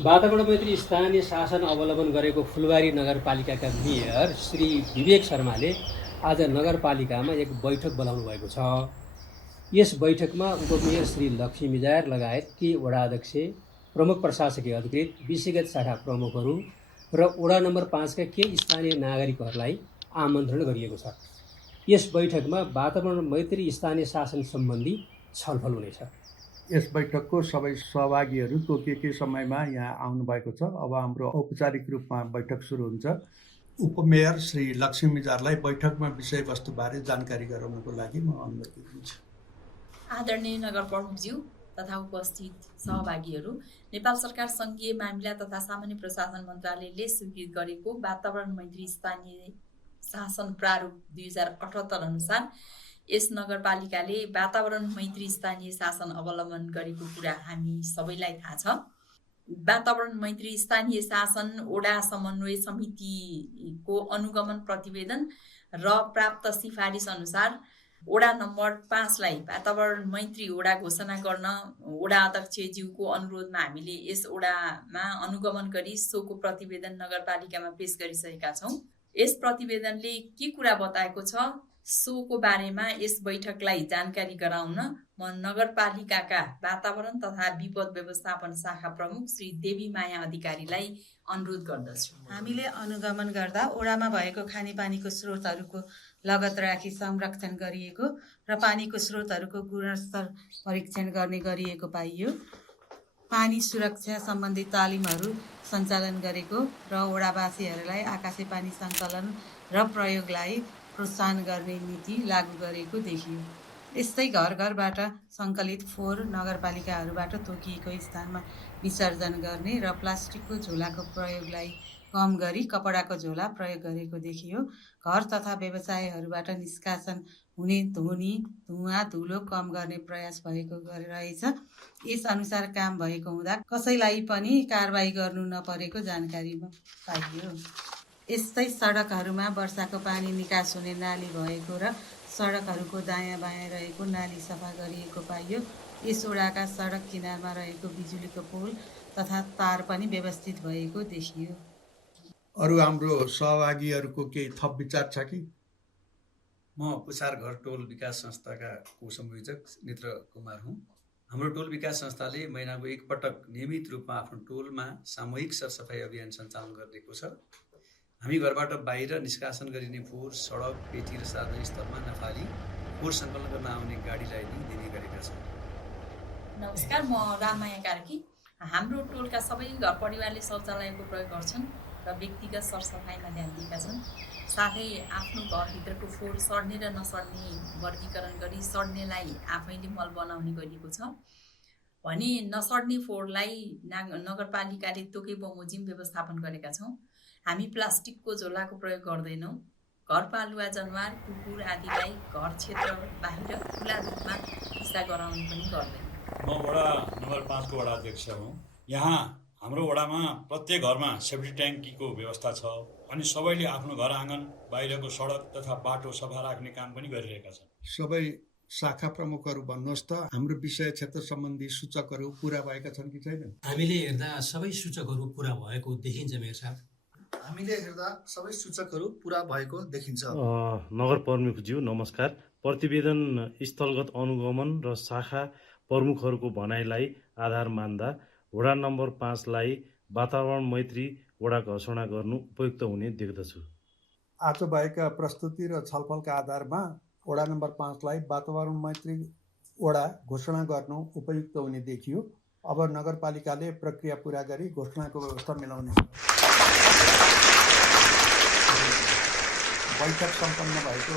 वातावरण मैत्री स्थानीय शासन अवलम्बन गरेको फुलबारी नगरपालिकाका मेयर श्री विवेक शर्माले आज नगरपालिकामा एक बैठक बोलाउनु भएको छ। यस बैठकमा उपमेयर श्री लक्ष्मी मिजार लगायत के वडा अध्यक्ष, प्रमुख प्रशासकीय अधिकृत, विषयगत शाखा प्रमुखहरू र वडा नम्बर 5 का केही स्थानीय नागरिकहरूलाई आमन्त्रण गरिएको छ। यस बैठकमा वातावरण मैत्री स्थानीय शासन सम्बन्धी छलफल हुनेछ। यस बैठकको सबै सहभागीहरू तोकिएकै समयमा यहाँ आउनुभएको छ। अब हाम्रो औपचारिक रूपमा बैठक सुरु हुन्छ। उपमेयर श्री लक्ष्मी मिजारलाई बैठकमा विषयवस्तुबारे जानकारी गराउनको लागि म अनुमति दिन्छु। आदरणीय नगर प्रमुखज्यू तथा उपस्थित सहभागीहरू, नेपाल सरकार सङ्घीय मामिला तथा सामान्य प्रशासन मन्त्रालयले स्वीकृत गरेको वातावरण मैत्री स्थानीय शासन प्रारूप 2078 अनुसार यस नगरपालिकाले वातावरण मैत्री स्थानीय शासन अवलम्बन गरेको कुरा हामी सबैलाई थाहा छ। वातावरण मैत्री स्थानीय शासन वडा समन्वय समितिको अनुगमन प्रतिवेदन र प्राप्त सिफारिस अनुसार वडा नम्बर 5 लाई वातावरण मैत्री वडा घोषणा गर्न वडा अध्यक्षज्यूको अनुरोधमा हामीले यस वडामा अनुगमन गरी सोको प्रतिवेदन नगरपालिकामा पेश गरिसकेका छौँ। यस प्रतिवेदनले के कुरा बताएको छ सोको बारेमा यस बैठकलाई जानकारी गराउन म नगरपालिकाका वातावरण तथा विपद व्यवस्थापन शाखा प्रमुख श्री देवी माया अधिकारीलाई अनुरोध गर्दछु। हामीले अनुगमन गर्दा ओडामा भएको खानेपानीको स्रोतहरूको लगत राखी संरक्षण गरिएको र पानीको स्रोतहरूको गुणस्तर परीक्षण गर्ने गरिएको पाइयो। पानी सुरक्षा सम्बन्धी तालिमहरू सञ्चालन गरेको र ओडावासीहरूलाई आकाशे पानी सङ्कलन र प्रयोगलाई प्रोत्साहन गर्ने नीति लागू गरेको देखियो। यस्तै घर घरबाट सङ्कलित फोहोर नगरपालिकाहरूबाट तोकिएको स्थानमा विसर्जन गर्ने र प्लास्टिकको झोलाको प्रयोगलाई कम गरी कपडाको झोला प्रयोग गरेको देखियो। घर तथा व्यवसायहरूबाट निष्कासन हुने ध्वनि, धुवा, धुलो कम गर्ने प्रयास भएको रहेछ। यस अनुसार काम भएको हुँदा कसैलाई पनि कारबाही गर्नु नपरेको जानकारी पाइयो। यस्तै सडकहरूमा वर्षाको पानी निकास हुने नाली भएको र सडकहरूको दायाँ बायाँ रहेको नाली सफा गरिएको पाइयो। यस वडाका सडक किनारमा रहेको बिजुलीको पोल तथा तार पनि व्यवस्थित भएको देखियो। अरू हाम्रो सहभागीहरूको केही थप विचार छ कि? म पुछार घर टोल विकास संस्थाका कोसंयोजक नेत्र कुमार हुँ। हाम्रो टोल विकास संस्थाले महिनाको एकपटक नियमित रूपमा आफ्नो टोलमा सामूहिक सरसफाई अभियान सञ्चालन गरेको छ। हामी घरबाट बाहिर निष्कासन गरिने फोहोर सडक, पेटी र सार्वजनिक स्थलमा नफाली फोहोर सङ्कलन गर्न आउने गाडीलाई नै दिने गरेका छौँ। नमस्कार, म राममाया कार्की। हाम्रो टोलका सबै घर परिवारले शौचालयको प्रयोग गर्छन् र व्यक्तिगत सरसफाइमा ध्यान दिएका छन्। साथै आफ्नो घरभित्रको फोहोर सड्ने र नसड्ने वर्गीकरण गरी सड्नेलाई आफैले मल बनाउने गरिएको छ भने नसड्ने फोहोरलाई नगरपालिकाले तोके बमोजिम व्यवस्थापन गरेका छौँ। हामी प्लास्टिकको झोलाको प्रयोग गर्दैनौँ। घरपालुवा जनावर, कुकुर आदिलाई घर क्षेत्र बाहिर खुला रूपमा पिसा गराउनु पनि गर्दैनौँ। म वडा नम्बर 5 को वडा अध्यक्ष हुँ। यहाँ हाम्रो वडामा प्रत्येक घरमा सेफ्टी ट्याङ्कीको व्यवस्था छ अनि सबैले आफ्नो घर आँगन, बाहिरको सडक तथा बाटो सफा राख्ने काम पनि गरिरहेका छन्। सबै शाखा प्रमुखहरू भन्नुहोस् त, हाम्रो विषय क्षेत्र सम्बन्धी सूचकहरू पुरा भएका छन् कि छैनन्? हामीले हेर्दा सबै सूचकहरू पुरा भएको देखिन्छ मेयर साहब। हामीले हेर्दा सबै सूचकहरू पुरा भएको देखिन्छ। नगर प्रमुखज्यू नमस्कार। प्रतिवेदन स्थलगत अनुगमन र शाखा प्रमुखहरूको भनाइलाई आधार मान्दा वडा नम्बर 5 लाई वातावरण मैत्री वडा घोषणा गर्नु उपयुक्त हुने देख्दछु। आज भएका प्रस्तुति र छलफलका आधारमा वडा नम्बर 5 लाई वातावरण मैत्री वडा घोषणा गर्नु उपयुक्त हुने देखियो। अब नगरपालिकाले प्रक्रिया पुरा गरी घोषणाको व्यवस्था मिलाउनेछ। बैठक सम्पन्न भएको